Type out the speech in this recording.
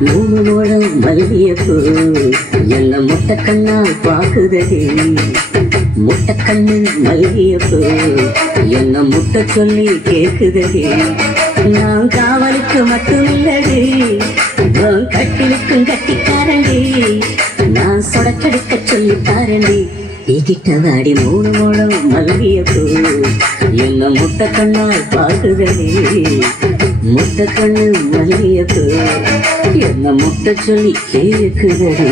மூணு முழம் மல்லியப்பூ என்ன முட்டை கண்ணால் பாக்குதடி. முட்டை கண்ணு மல்லியப்பூ என்ன முட்டை சொல்லி கேக்குதடி. நான் காவலுக்கு மட்டும் இல்லடி, நான் கட்டிலுக்கும் கட்டிக்காரண்டி. நான் சொடக்கெடுக்க சொல்லி தாரண்டி. எகிட்ட வாடி மூணு முழம் மல்லியப்பூ என்ன முட்டை கண்ணால் பாக்குதடி. முட்டை கண்ணு மல்லியப்பூ என்ன முட்டை சொல்லி கேக்குதடி.